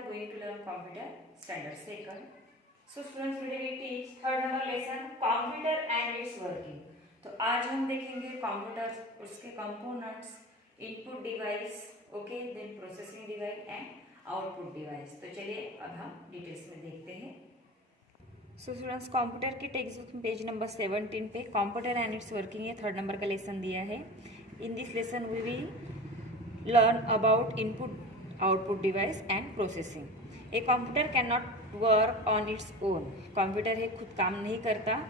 are going to learn computer standard second. So students today we teach third number lesson computer and its working. तो आज हम देखेंगे computer, उसके components, input device, okay, then processing device and output device. तो चलिए अब हम details में देखते हैं. सो स्टूडेंट्स कंप्यूटर की टेक्स्ट बुक में पेज नंबर 17 पे कंप्यूटर एंड इट्स वर्किंग ये थर्ड नंबर का लेसन दिया है. In this lesson we will learn about input output device and processing. A computer can not work on its own. Computer है खुद काम नहीं करता.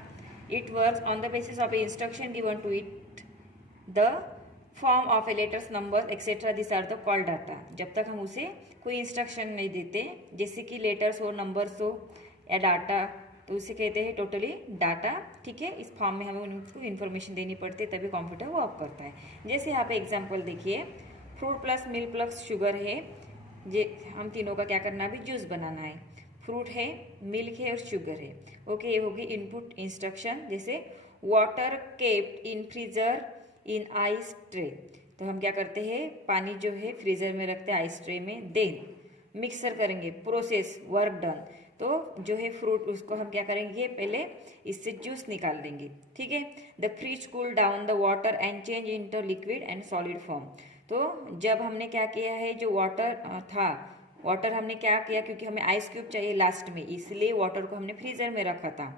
It works on the basis of a instruction given to it, the form of a letters, number etcetera. This are the call data. जब तक हम उसे कोई इंस्ट्रक्शन नहीं देते, जैसे कि लेटर्स हो, नंबर्स हो या डाटा, तो उसे कहते हैं टोटली डाटा. ठीक है, इस फॉर्म में हमें उनको इन्फॉर्मेशन देनी पड़ती है, तभी कंप्यूटर वर्क करता है. जैसे यहाँ पे एग्जांपल देखिए, fruit plus milk plus sugar है. जे हम तीनों का क्या करना है, अभी जूस बनाना है. फ्रूट है, मिल्क है और शुगर है. ओके, ये होगी इनपुट इंस्ट्रक्शन. जैसे water kept in freezer in ice tray. तो हम क्या करते हैं, पानी जो है फ्रीजर में रखते हैं आइस ट्रे में. देन मिक्सर करेंगे, प्रोसेस, वर्क डन. तो जो है फ्रूट, उसको हम क्या करेंगे, पहले इससे जूस निकाल देंगे. ठीक है. The fridge cool down the water and change into liquid and solid form. तो जब हमने क्या किया है, जो वाटर था, वाटर हमने क्या किया, क्योंकि हमें आइस क्यूब चाहिए लास्ट में, इसलिए वाटर को हमने फ्रीजर में रखा था.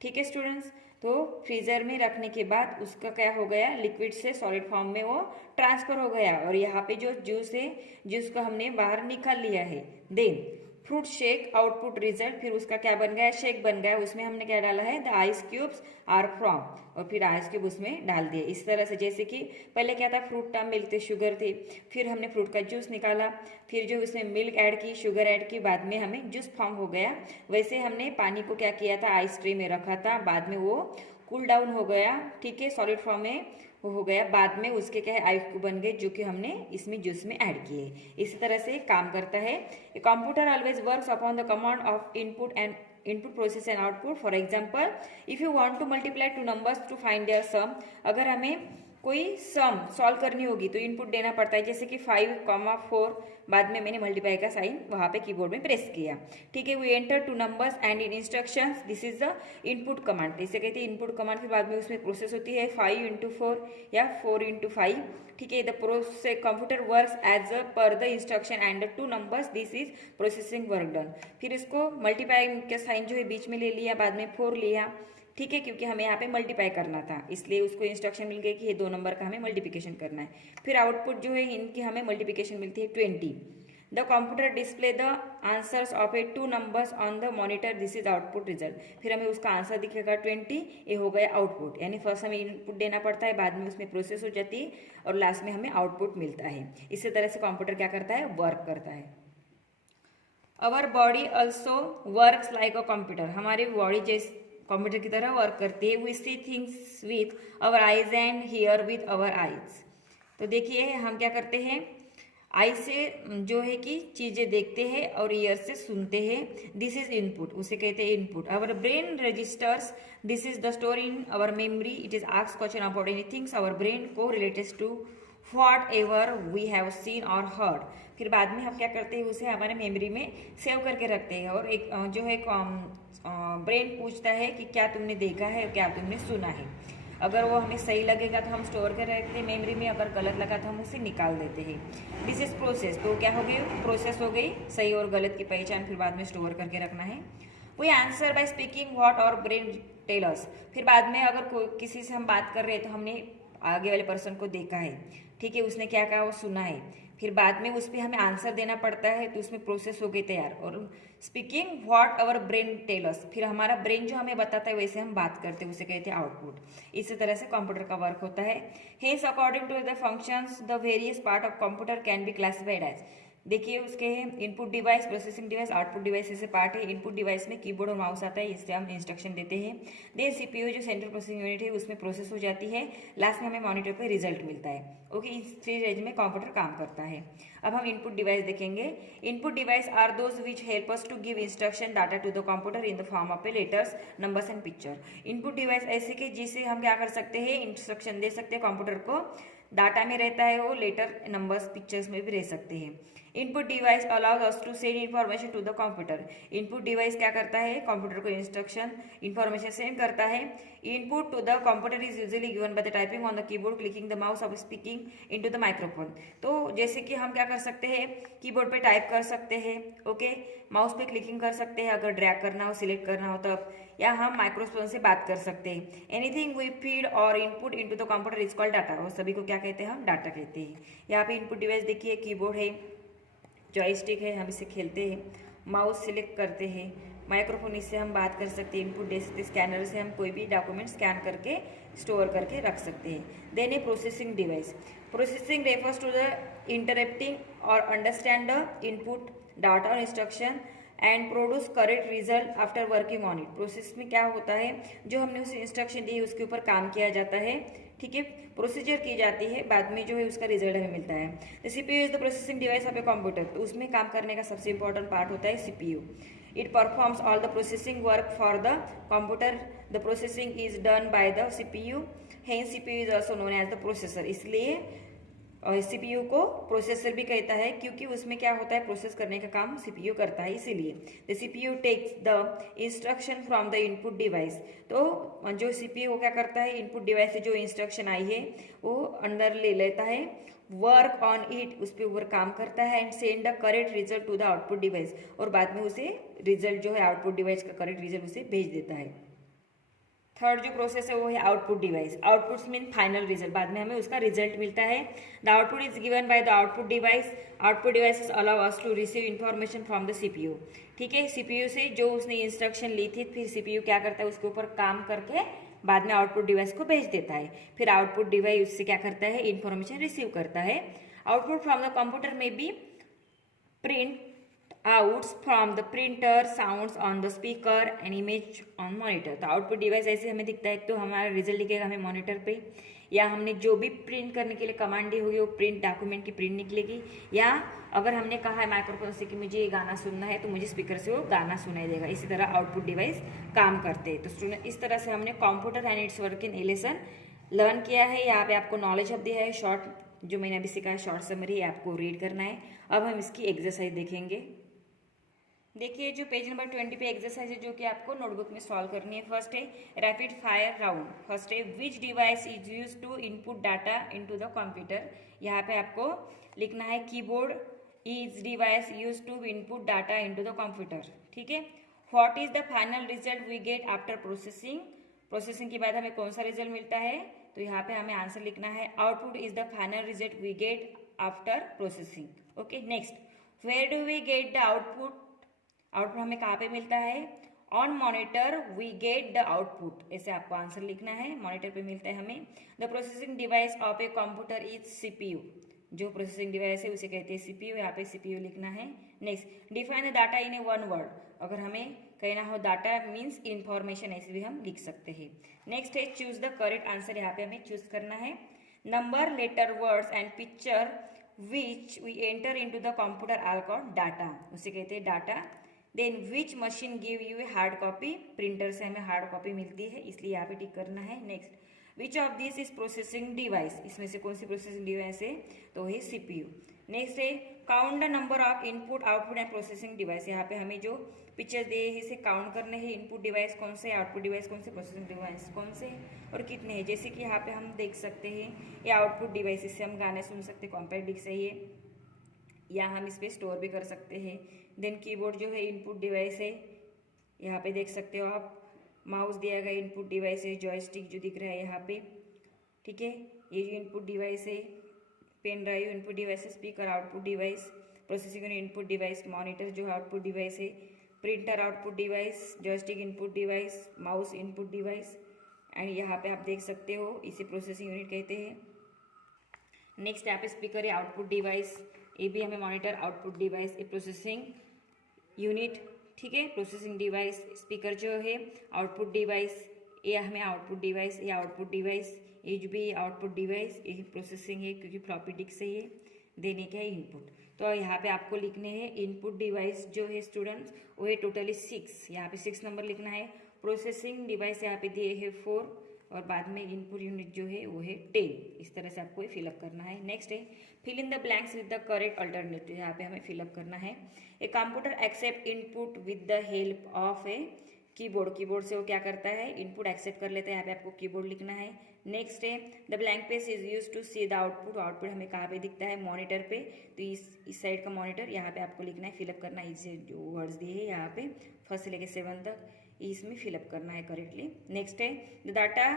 ठीक है स्टूडेंट्स. तो फ्रीजर में रखने के बाद उसका क्या हो गया, लिक्विड से सॉलिड फॉर्म में वो ट्रांसफर हो गया. और यहाँ पे जो जूस है, जूस को हमने बाहर निकाल लिया है. Then fruit shake, output result, फिर उसका क्या बन गया, शेक बन गया. उसमें हमने क्या डाला है, the ice cubes are from, और फिर आइस क्यूब उसमें डाल दिए. इस तरह से, जैसे कि पहले क्या था, फ्रूट था, मिल्क थे, शुगर थे, फिर हमने फ्रूट का जूस निकाला, फिर जो उसमें मिल्क ऐड की, शुगर ऐड की, बाद में हमें जूस फॉर्म हो गया. वैसे हमने पानी को क्या किया था, आइस ट्रे में रखा था, बाद में वो कूल डाउन हो गया. ठीक है, सॉलिड फॉर्म में वो हो गया. बाद में उसके क्या है, आइस क्यूब बन गए, जो कि हमने इसमें जूस में ऐड किए. इसी तरह से काम करता है. Computer always works upon the command of input and input process and output. For example, if you want to multiply two numbers to find their sum, अगर हमें कोई सम सॉल्व करनी होगी तो इनपुट देना पड़ता है. जैसे कि 5,4, बाद में मैंने मल्टीप्लाई का साइन वहाँ पे कीबोर्ड में प्रेस किया. ठीक है. We enter two numbers and in instructions, this is the input command. इसे कहते हैं इनपुट कमांड. फिर बाद में उसमें प्रोसेस होती है 5 into 4 या 4 into 5. ठीक है. The process computer works as per the instruction and the two numbers, this is processing work done. फिर इसको मल्टीप्लाई का साइन जो है बीच में ले लिया, बाद में 4 लिया. ठीक है, क्योंकि हमें यहाँ पे मल्टीप्लाई करना था, इसलिए उसको इंस्ट्रक्शन मिल गई कि ये 2 नंबर का हमें मल्टीप्लिकेशन करना है. फिर आउटपुट जो है, इनकी हमें मल्टीप्लिकेशन मिलती है 20. The computer display the answers of A 2 numbers on the monitor, this is output result. फिर हमें उसका आंसर दिखेगा 20, ये हो गया आउटपुट. यानी फर्स्ट हमें इनपुट देना पड़ता है, बाद में उसमें प्रोसेस हो जाती है और लास्ट में हमें आउटपुट मिलता है. इसी तरह से कंप्यूटर क्या करता है, वर्क करता है. Our body also works like a computer. हमारी बॉडी जैसे कंप्यूटर की तरह वर्क करती है. We see things with our eyes and hear with our eyes. तो देखिए हम क्या करते हैं, आई से जो है कि चीजें देखते हैं और ईयर से सुनते हैं. दिस इज इनपुट, उसे कहते हैं input. Our brain registers, this is the store in our memory. It is asked question about anything. Our brain को related to whatever we have seen और हर्ड. फिर बाद में हम क्या करते हैं, उसे हमारे मेमोरी में सेव करके रखते हैं. और एक जो है ब्रेन पूछता है कि क्या तुमने देखा है, क्या तुमने सुना है. अगर वो हमें सही लगेगा तो हम स्टोर कर रखते हैं मेमोरी में, अगर गलत लगा तो हम उसे निकाल देते हैं. This is process. तो क्या हो गई, प्रोसेस हो गई, सही और गलत की पहचान, फिर बाद में स्टोर करके रखना है. We answer by speaking what our brain tell us. फिर बाद में अगर किसी से हम बात कर रहे हैं तो हमने आगे वाले पर्सन को देखा है. ठीक है, उसने क्या कहा, वो सुना है. फिर बाद में उस पर हमें आंसर देना पड़ता है, तो उसमें प्रोसेस हो गई तैयार. और speaking what our brain tell us, फिर हमारा ब्रेन जो हमें बताता है वैसे हम बात करते हैं, उसे कहते हैं आउटपुट. इसी तरह से कंप्यूटर का वर्क होता है. Hence according to the functions the various part of computer can be classified as. देखिए उसके input device, processing device, output device ऐसे पार्ट है. इनपुट डिवाइस में कीबोर्ड और माउस आता है, इससे हम इंस्ट्रक्शन देते हैं. देन सीपीयू जो सेंट्रल प्रोसेसिंग यूनिट है, उसमें प्रोसेस हो जाती है. लास्ट में हमें मॉनिटर पे रिजल्ट मिलता है. ओके, इस 3 रेंज में कंप्यूटर काम करता है. अब हम इनपुट डिवाइस देखेंगे. Input devices are those which help us to give instruction data to the computer in the form of a letters, numbers and picture. Input device ऐसे कि जिससे हम क्या कर सकते हैं, इंस्ट्रक्शन दे सकते हैं कंप्यूटर को. डाटा में रहता है वो लेटर नंबर्स पिक्चर्स में भी रह सकते हैं। Input device allows us to send information to the computer. Input device क्या करता है, कंप्यूटर को इंस्ट्रक्शन इन्फॉर्मेशन सेंड करता है। Input to the computer is usually given by the typing on the keyboard, clicking the mouse और speaking into the microphone. तो जैसे कि हम क्या कर सकते हैं, कीबोर्ड पे टाइप कर सकते हैं, ओके, माउस पे क्लिकिंग कर सकते हैं अगर ड्रैग करना हो, सिलेक्ट करना हो तब, या हम माइक्रोफोन से बात कर सकते हैं। एनीथिंग वी फीड और input into the computer is called data. और सभी को क्या कहते हैं, हम डाटा कहते हैं। यहाँ पे इनपुट डिवाइस देखिए, कीबोर्ड है, जॉयस्टिक है, हम इसे खेलते हैं, माउस सिलेक्ट करते हैं, माइक्रोफोन इससे हम बात कर सकते हैं, इनपुट दे सकते हैं, स्कैनर से हम कोई भी डॉक्यूमेंट स्कैन करके स्टोर करके रख सकते हैं। Then a processing device. Processing refers to the interrupting और अंडरस्टैंड द इनपुट डाटा और instruction and produce correct result after working on it. Process में क्या होता है, जो हमने उसे इंस्ट्रक्शन दी उसके ऊपर काम किया जाता है, ठीक है, प्रोसीजर की जाती है, बाद में जो है उसका रिजल्ट हमें मिलता है। The CPU is the processing device of a computer. तो उसमें काम करने का सबसे इंपॉर्टेंट पार्ट होता है CPU. It performs all the processing work for the computer. The processing is done by the CPU, hence CPU is also known as the processor. इसलिए CPU को प्रोसेसर भी कहता है, क्योंकि उसमें क्या होता है, प्रोसेस करने का काम सीपीयू करता है, इसीलिए। The CPU takes the instruction from the input device. तो जो सीपीयू क्या करता है, इनपुट डिवाइस से जो इंस्ट्रक्शन आई है वो अंदर ले लेता है, वर्क ऑन इट, उस पर ऊपर काम करता है, and send the correct result to the output device, और बाद में उसे रिजल्ट जो है आउटपुट डिवाइस का करेक्ट रिजल्ट उसे भेज देता है। थर्ड जो प्रोसेस है वो है output device. Outputs mean final result, बाद में हमें उसका रिजल्ट मिलता है। The output is given by the output device. Output device allow us to receive information from the CPU, ठीक है, सीपीयू से जो उसने इंस्ट्रक्शन ली थी, फिर सीपीयू क्या करता है, उसके ऊपर काम करके बाद में आउटपुट डिवाइस को भेज देता है। फिर आउटपुट डिवाइस उससे क्या करता है, इन्फॉर्मेशन रिसीव करता है। आउटपुट फ्रॉम द कंप्यूटर में भी print outs from the printer, sounds on the speaker and image on monitor. तो आउटपुट डिवाइस ऐसे हमें दिखता है, तो हमारा रिजल्ट दिखेगा हमें मॉनिटर पे, या हमने जो भी प्रिंट करने के लिए कमांड दी होगी वो प्रिंट डॉक्यूमेंट की प्रिंट निकलेगी, या अगर हमने कहा है माइक्रोफोन से कि मुझे ये गाना सुनना है तो मुझे स्पीकर से वो गाना सुनाई देगा। इसी तरह आउटपुट डिवाइस काम करते हैं। तो स्टूडेंट, इस तरह से हमने computer and it's work in A lesson learn किया है। यहाँ पे आपको नॉलेज अब दिया है, शॉर्ट जो मैंने अभी सिखाया शॉर्ट समरी आपको रीड करना है। अब हम इसकी एक्सरसाइज देखेंगे। देखिए जो पेज नंबर 20 पे एक्सरसाइज है जो कि आपको नोटबुक में सॉल्व करनी है। फर्स्ट है रैपिड फायर राउंड। फर्स्ट है which device is use to input data into the computer. यहाँ पे आपको लिखना है keyboard is device use to input data into the computer, ठीक है। What is the final result we get after processing. Processing के बाद हमें कौन सा रिजल्ट मिलता है, तो यहाँ पे हमें आंसर लिखना है output is the final result we get after processing. Okay, next where do we get the output. Output हमें कहाँ पे मिलता है, on monitor we get the output, ऐसे आपको आंसर लिखना है, मॉनिटर पे मिलता है हमें। The processing device of a computer is CPU. जो प्रोसेसिंग डिवाइस है उसे कहते हैं सीपीयू, यहाँ पे सीपीयू लिखना है। Next define the data in A one word. अगर हमें कहना हो डाटा मीन्स इंफॉर्मेशन, ऐसे भी हम लिख सकते हैं। नेक्स्ट है चूज द करेक्ट आंसर। यहाँ पे हमें चूज करना है number, letter, words and picture which we enter into the computer are called data, उसे कहते हैं data. Then which machine give you a hard copy. Printer से हमें हार्ड कॉपी मिलती है, इसलिए यहाँ पे टिक करना है। Next which of this is processing device. इसमें से कौन सी प्रोसेसिंग डिवाइस है, तो है सीपीयू। नेक्स्ट है count the number of input, output and processing device. यहाँ पे हमें जो पिक्चर दिए हैं इसे काउंट करने हैं। इनपुट डिवाइस कौन से, आउटपुट डिवाइस कौन से, प्रोसेसिंग डिवाइस कौन से और कितने हैं। जैसे कि यहाँ पे हम देख सकते हैं ये आउटपुट डिवाइस, इससे हम गाने सुन सकते हैं, कॉम्पैक्ट डिस्क है ये, या हम इस पर स्टोर भी कर सकते हैं। देन कीबोर्ड जो है इनपुट डिवाइस है, यहाँ पे देख सकते हो आप। माउस दिया गया इनपुट डिवाइस है, जॉयस्टिक जो दिख रहा है यहाँ पे, ठीक है, ये जो इनपुट डिवाइस है। पेन ड्राइव इनपुट डिवाइस है, speaker output device, processing input device, monitor जो आउटपुट डिवाइस है, printer output device, joystick input device, mouse input device, and यहाँ पे आप देख सकते हो इसे प्रोसेसिंग यूनिट कहते हैं। नेक्स्ट यहाँ पे स्पीकर है आउटपुट डिवाइस, ये भी हमें मॉनिटर आउटपुट डिवाइस, ये प्रोसेसिंग यूनिट, ठीक है, प्रोसेसिंग डिवाइस। स्पीकर जो है आउटपुट डिवाइस, ये हमें आउटपुट डिवाइस, ये आउटपुट डिवाइस, ये जो भी आउटपुट डिवाइस ये प्रोसेसिंग है क्योंकि फ्लॉपी डिस्क से ये देने का है इनपुट। तो यहाँ पे आपको लिखने हैं इनपुट डिवाइस जो है स्टूडेंट्स वो है टोटली 6, यहाँ पे 6 नंबर लिखना है। प्रोसेसिंग डिवाइस यहाँ पे दिए है 4 और बाद में इनपुट यूनिट जो है वो है 10। इस तरह से आपको ये फिलअप करना है। नेक्स्ट है fill in the blanks with the correct alternative. यहाँ पे हमें फिलअप करना है। A computer accept input with the help of a keyboard. Keyboard से वो क्या करता है, इनपुट एक्सेप्ट कर लेता है। यहाँ पे आपको कीबोर्ड लिखना है। नेक्स्ट है the blank page is use to see the output. Output हमें कहाँ पे दिखता है, मॉनिटर पे। तो इस साइड का मॉनिटर यहाँ पे आपको लिखना है, फिलअप करना है। इसे जो वर्ड्स दिए है यहाँ पे फर्स्ट से लेके 7 तक इसमें फिलअप करना है करेक्टली। नेक्स्ट है the data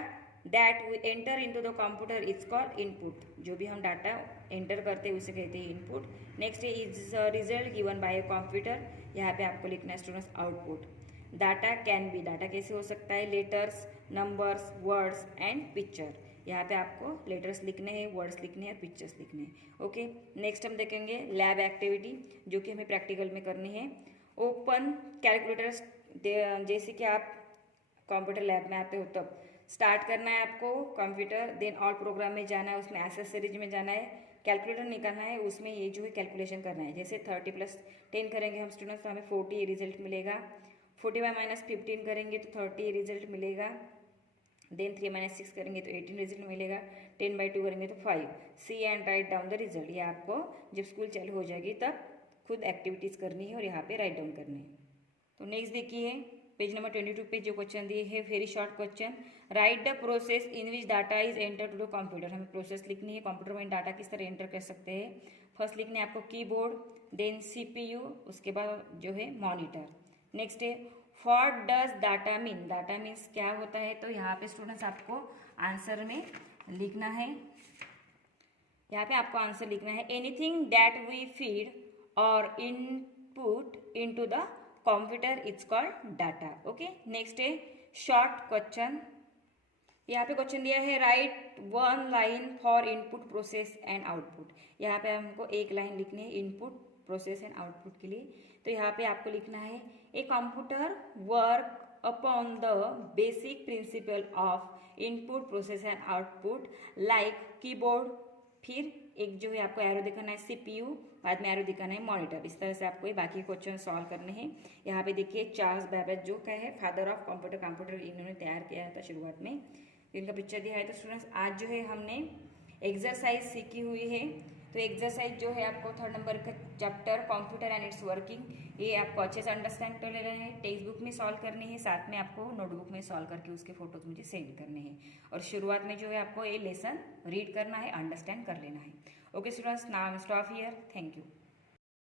that we enter into the computer is called input. जो भी हम डाटा एंटर करते हैं उसे कहते हैं इनपुट। नेक्स्ट है is result given by a computer. यहाँ पे आपको लिखना है students output. Data can be, data कैसे हो सकता है, letters, numbers, words and picture. यहाँ पे आपको लेटर्स लिखने हैं, वर्ड्स लिखने हैं और पिक्चर्स लिखने हैं। ओके, नेक्स्ट हम देखेंगे लैब एक्टिविटी जो कि हमें प्रैक्टिकल में करनी है। ओपन कैलकुलेटर्स, जैसे कि आप कंप्यूटर लैब में आते हो तब स्टार्ट करना है आपको कंप्यूटर, देन ऑल प्रोग्राम में जाना है, उसमें एक्सेसरीज में जाना है, कैलकुलेटर निकालना है, उसमें ये जो है कैलकुलेशन करना है। जैसे 30 + 10 करेंगे हम स्टूडेंट्स तो हमें 40 रिजल्ट मिलेगा। 45 - 15 करेंगे तो 30 रिजल्ट मिलेगा। देन 3 - 6 करेंगे तो 18 रिजल्ट मिलेगा। 10/2 करेंगे तो 5। See and write down the result. ये आपको जब स्कूल चालू हो जाएगी तब खुद एक्टिविटीज़ करनी है और यहाँ पे राइट डाउन करनी है। तो नेक्स्ट देखिए पेज नंबर 22 पे जो क्वेश्चन दिए है, very short question. Write the process in which data is enter to the computer. हमें प्रोसेस लिखनी है, कंप्यूटर में डाटा किस तरह एंटर कर सकते हैं। फर्स्ट लिखना है आपको कीबोर्ड, देन CPU, उसके बाद जो है मॉनिटर। नेक्स्ट है what does data mean. Data means क्या होता है, तो यहाँ पे स्टूडेंट्स आपको आंसर में लिखना है। यहाँ पे आपको आंसर लिखना है एनीथिंग दैट वी फीड और input into the computer it's called data. Okay, next है शॉर्ट क्वेश्चन। यहाँ पे क्वेश्चन दिया है right 1 line for input process and output. यहाँ पे हमको एक लाइन लिखनी है इनपुट प्रोसेस एंड आउटपुट के लिए। तो यहाँ पे आपको लिखना है a computer work upon the basic principle of input process and output like keyboard, फिर एक जो है आपको एरो दिखाना है CPU, बाद में एरो दिखाना है मॉनिटर। इस तरह से आपको ये बाकी क्वेश्चन सॉल्व करने हैं। यहाँ पे देखिए चार्ल्स बैबेज जो क्या है फादर ऑफ कंप्यूटर इन्होंने तैयार किया था शुरुआत में, इनका पिक्चर दिया है। तो स्टूडेंट्स आज जो है हमने एक्सरसाइज सीखी हुई है। तो एक्सरसाइज जो है आपको 3rd नंबर का chapter computer and it's working, ये आपको अच्छे से अंडरस्टैंड कर ले रहे हैं। टेक्स्ट बुक में सॉल्व करनी है, साथ में आपको नोटबुक में सॉल्व करके उसके फोटोज मुझे सेंड करने हैं। और शुरुआत में जो है आपको ये लेसन रीड करना है, अंडरस्टैंड कर लेना है। Okay students, now stop here. Thank you.